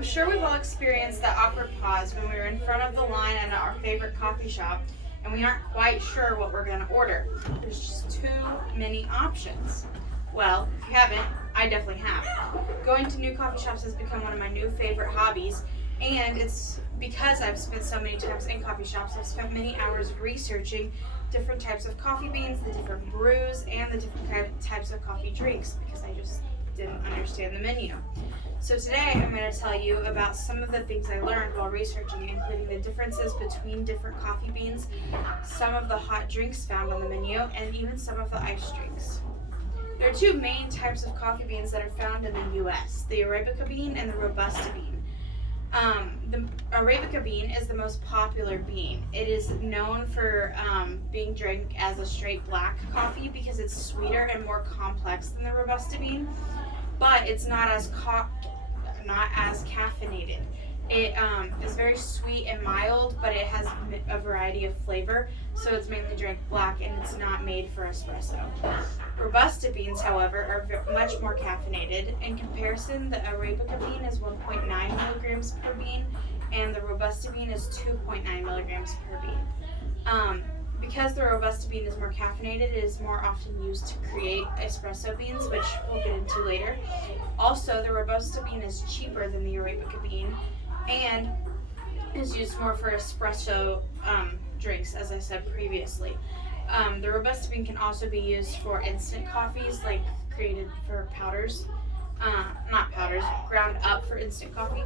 I'm sure we've all experienced that awkward pause when we're in front of the line at our favorite coffee shop and we aren't quite sure what we're going to order. There's just too many options. Well, if you haven't, I definitely have. Going to new coffee shops has become one of my new favorite hobbies, and it's because I've spent so many times in coffee shops. I've spent many hours researching different types of coffee beans, the different brews, and the different types of coffee drinks because I just didn't understand the menu. So today I'm going to tell you about some of the things I learned while researching, including the differences between different coffee beans, some of the hot drinks found on the menu, and even some of the iced drinks. There are two main types of coffee beans that are found in the U.S., the Arabica bean and the Robusta bean. The Arabica bean is the most popular bean. It is known for being drank as a straight black coffee because it's sweeter and more complex than the Robusta bean, but it's not as caffeinated. It is very sweet and mild, but it has a variety of flavor, so it's mainly drank black and it's not made for espresso. Robusta beans, however, are much more caffeinated. In comparison, the Arabica bean is 1.9 milligrams per bean, and the Robusta bean is 2.9 milligrams per bean. Because the Robusta bean is more caffeinated, it is more often used to create espresso beans, which we'll get into later. Also, the Robusta bean is cheaper than the Arabica bean and is used more for espresso drinks, as I said previously. The Robusta bean can also be used for instant coffees, like created for powders. Not powders, ground up for instant coffee.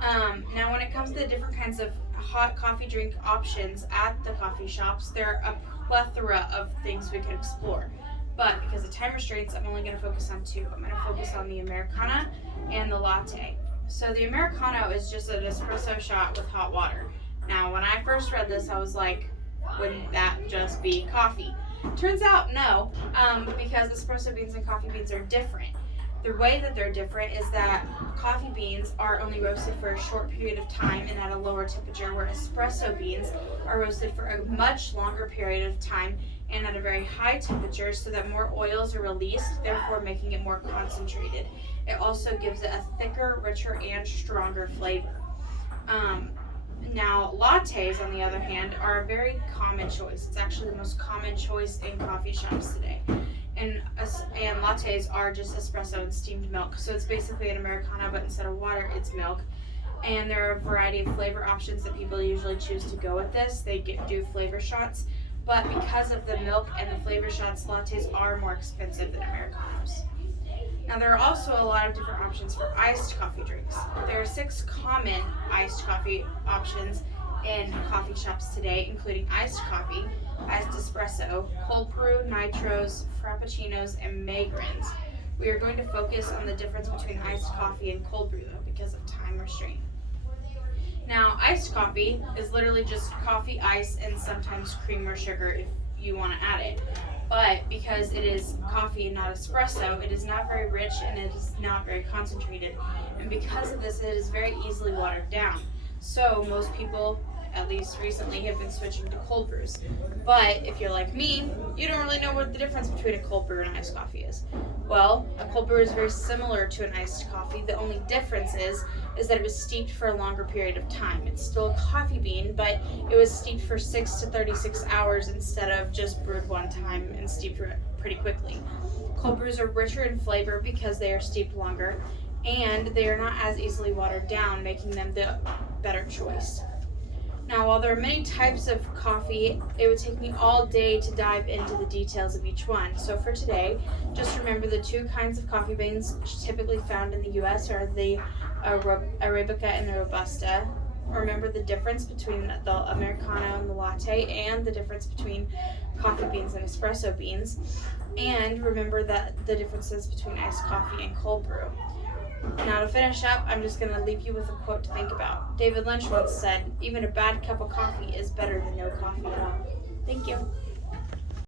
Now, when it comes to the different kinds of hot coffee drink options at the coffee shops, there are a plethora of things we could explore. But because of time restraints, I'm only going to focus on two. I'm going to focus on the Americano and the latte. So the Americano is just an espresso shot with hot water. Now, when I first read this, I was like, wouldn't that just be coffee? Turns out no, because espresso beans and coffee beans are different. The way that they're different is that coffee beans are only roasted for a short period of time and at a lower temperature, where espresso beans are roasted for a much longer period of time and at a very high temperature so that more oils are released, therefore making it more concentrated. It also gives it a thicker, richer, and stronger flavor. Now, lattes, on the other hand, are a very common choice. It's actually the most common choice in coffee shops today. And lattes are just espresso and steamed milk. So it's basically an Americano, but instead of water, it's milk. And there are a variety of flavor options that people usually choose to go with this. They do flavor shots. But because of the milk and the flavor shots, lattes are more expensive than Americanos. Now, there are also a lot of different options for iced coffee drinks. There are 6 common iced coffee options in coffee shops today, including iced coffee, iced espresso, cold brew, nitros, frappuccinos, and magrins. We are going to focus on the difference between iced coffee and cold brew, though, because of time restraint. Now, iced coffee is literally just coffee, ice, and sometimes cream or sugar if you want to add it. But because it is coffee and not espresso, it is not very rich and it is not very concentrated. And because of this, it is very easily watered down. So most people, at least recently, have been switching to cold brews. But if you're like me, you don't really know what the difference between a cold brew and iced coffee is. Well, a cold brew is very similar to an iced coffee. The only difference is that it was steeped for a longer period of time. It's still a coffee bean, but it was steeped for 6 to 36 hours instead of just brewed one time and steeped pretty quickly. Cold brews are richer in flavor because they are steeped longer, and they are not as easily watered down, making them the better choice. Now, while there are many types of coffee, it would take me all day to dive into the details of each one. So for today, just remember the 2 kinds of coffee beans typically found in the U.S. are the Arabica and the Robusta. Remember the difference between the Americano and the latte, and the difference between coffee beans and espresso beans. And remember that the differences between iced coffee and cold brew. Now, to finish up, I'm just going to leave you with a quote to think about. David Lynch once said, "Even a bad cup of coffee is better than no coffee at all." Thank you.